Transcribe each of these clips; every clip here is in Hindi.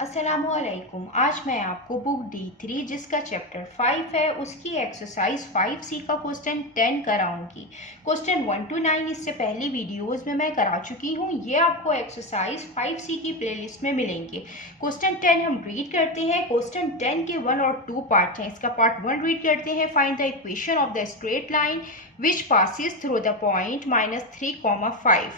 अस्सलामुअलैकुम। आज मैं आपको बुक D3 जिसका चैप्टर 5 है उसकी एक्सरसाइज 5C का क्वेश्चन 10 कराऊंगी। क्वेश्चन 1 to 9 इससे पहली वीडियोस में मैं करा चुकी हूँ। ये आपको एक्सरसाइज 5C की प्लेलिस्ट में मिलेंगे। क्वेश्चन 10 हम रीड करते हैं। क्वेश्चन 10 के 1 और 2 पार्ट हैं। इसका पार्ट 1 रीड करते हैं। Find the equation of the straight line which passes through the point -3, 5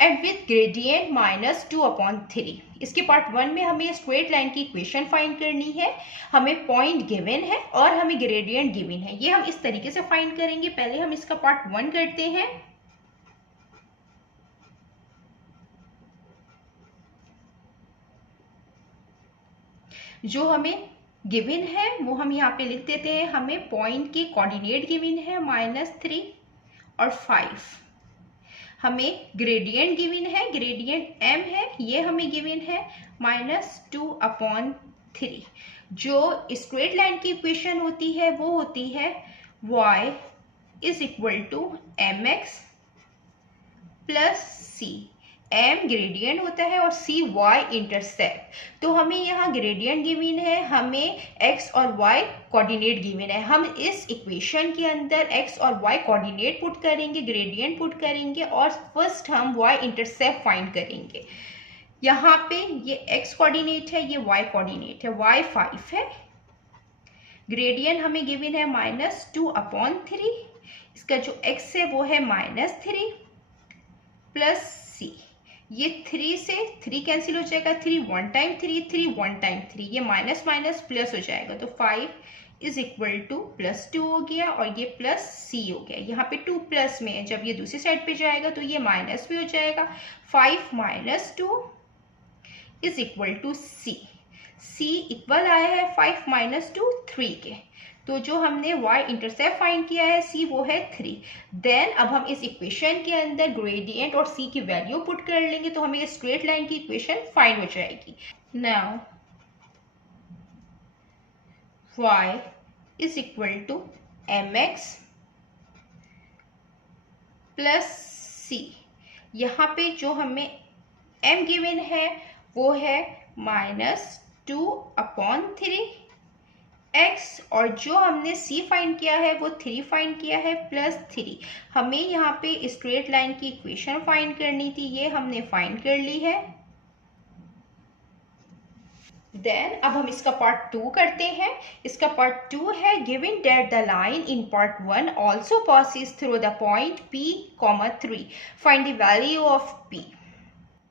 and with gradient -2/3। इसके पार्ट 1 में हमें स्ट्रेट लाइन की इक्वेशन फाइंड करनी है, हमें पॉइंट गिवन है और हमें ग्रेडियंट गिवन है। ये हम इस तरीके से फाइंड करेंगे। पहले हम इसका पार्ट 1 करते हैं। जो हमें गिवन है वो हम यहाँ पे लिख देते हैं। हमें पॉइंट के कोऑर्डिनेट गिवन है -3 और 5। हमें ग्रेडियंट गिवन है, ग्रेडियंट m है, ये हमें गिवन है -2/3। जो स्ट्रेट लाइन की इक्वेशन होती है वो होती है y = mx + c। m gradient होता है और c y इंटरसेप्ट। तो हमें यहाँ ग्रेडियंट गिवन है, हमें x और y कोऑर्डिनेट गिवन है। हम इस इक्वेशन के अंदर x और y कोऑर्डिनेट पुट करेंगे, ग्रेडियंट पुट करेंगे और फर्स्ट हम y इंटरसेप्ट फाइंड करेंगे। यहाँ पे ये x कोऑर्डिनेट है, ये y कोऑर्डिनेट है। y 5 है, ग्रेडियंट हमें गिवन है -2/3। इसका जो x है वो है -3 + c। ये 3 से 3 कैंसिल हो जाएगा, 3 1 टाइम 3, 3 1 टाइम 3, ये माइनस माइनस प्लस हो जाएगा। तो 5 = +2 हो गया और ये +c हो गया। यहाँ पे 2 प्लस में है, जब ये दूसरी साइड पे जाएगा तो ये माइनस भी हो जाएगा। 5 - 2 = c। c इक्वल आया है 5 - 2 3 के। तो जो हमने y इंटरसेप्ट फाइंड किया है c वो है 3। देन अब हम इस इक्वेशन के अंदर ग्रेडियंट और c की वैल्यू पुट कर लेंगे तो हमें स्ट्रेट लाइन की इक्वेशन फाइंड हो जाएगी। Now y = mx + c। यहाँ पे जो हमें m गिवन है वो है -2/3 x और जो हमने c फाइंड किया है वो 3 फाइंड किया है +3। हमें यहाँ पे स्ट्रेट लाइन की इक्वेशन फाइंड करनी थी, ये हमने फाइंड कर ली है। देन अब हम इसका पार्ट 2 करते हैं। इसका पार्ट 2 है given that the line in part 1 also passes through the point p, 3। Find the value of p।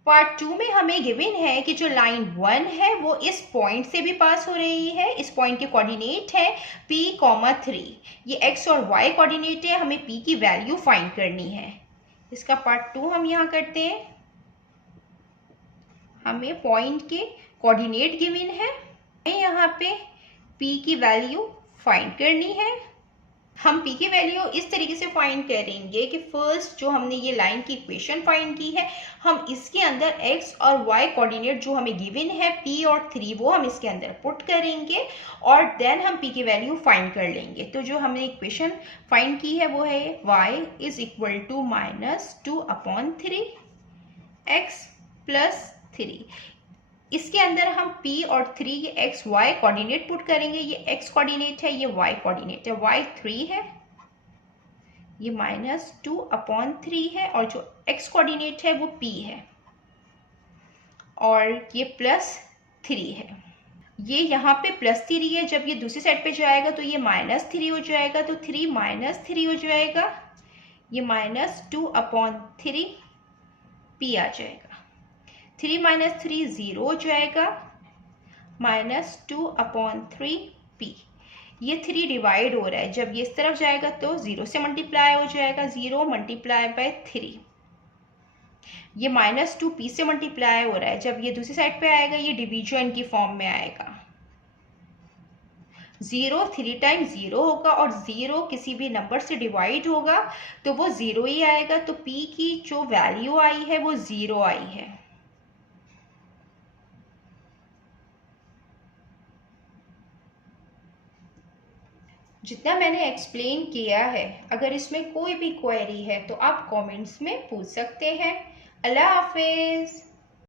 Part 2 में हमें गिवन है कि जो लाइन 1 है वो इस पॉइंट से भी पास हो रही है। इस पॉइंट के कोऑर्डिनेट है p, 3। ये x और y कोऑर्डिनेट है, हमें p की वैल्यू फाइंड करनी है। इसका पार्ट 2 हम यहाँ करते हैं। हमें पॉइंट के कोऑर्डिनेट गिवन है, हमें यहाँ पे p की वैल्यू फाइंड करनी है। हम p की वैल्यू इस तरीके से फाइंड करेंगे कि फर्स्ट जो हमने ये लाइन की इक्वेशन फाइंड की है, हम इसके अंदर x और y कोऑर्डिनेट जो हमें गिवन है p और 3 वो हम इसके अंदर पुट करेंगे और देन हम p की वैल्यू फाइंड कर लेंगे। तो जो हमने इक्वेशन फाइंड की है वो है y = -2/3 x + 3। इसके अंदर हम p और 3 ये x y कोऑर्डिनेट पुट करेंगे। ये x कोऑर्डिनेट है, ये y कोऑर्डिनेट है। y 3 है, ये -2/3 है और जो x कोऑर्डिनेट है वो p है और ये +3 है। ये यहाँ पे +3 है, जब ये दूसरी साइड पे जाएगा तो ये -3 हो जाएगा। तो 3 - 3 हो जाएगा, ये -2/3 p आ जाएगा। 3 - 3 0 हो जाएगा, -2/3 p। ये 3 डिवाइड हो रहा है, जब ये इस तरफ जाएगा तो 0 से मल्टीप्लाई हो जाएगा, 0 × 3। ये -2 p से मल्टीप्लाई हो रहा है, जब ये दूसरी साइड पे आएगा ये डिवीजन की फॉर्म में आएगा। 0 3 टाइम 0 होगा और 0 किसी भी नंबर से डिवाइड होगा तो वो 0 ही आएगा। तो p की जो वैल्यू आई है वो 0 आई है। जितना मैंने एक्सप्लेन किया है, अगर इसमें कोई भी क्वेरी है तो आप कमेंट्स में पूछ सकते हैं। अल्लाह हाफिज़।